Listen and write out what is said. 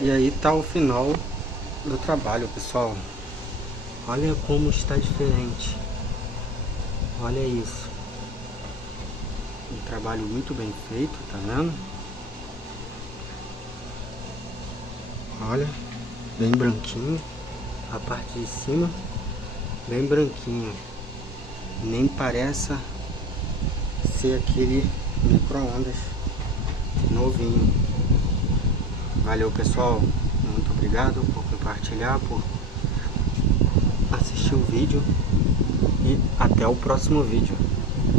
E aí tá o final do trabalho, pessoal. Olha como está diferente. Olha isso. Um trabalho muito bem feito, tá vendo? Olha, bem branquinho. A parte de cima, bem branquinho. Nem parece ser aquele micro-ondas novinho. Valeu, pessoal. Muito obrigado por compartilhar, por assistir o vídeo. E até o próximo vídeo.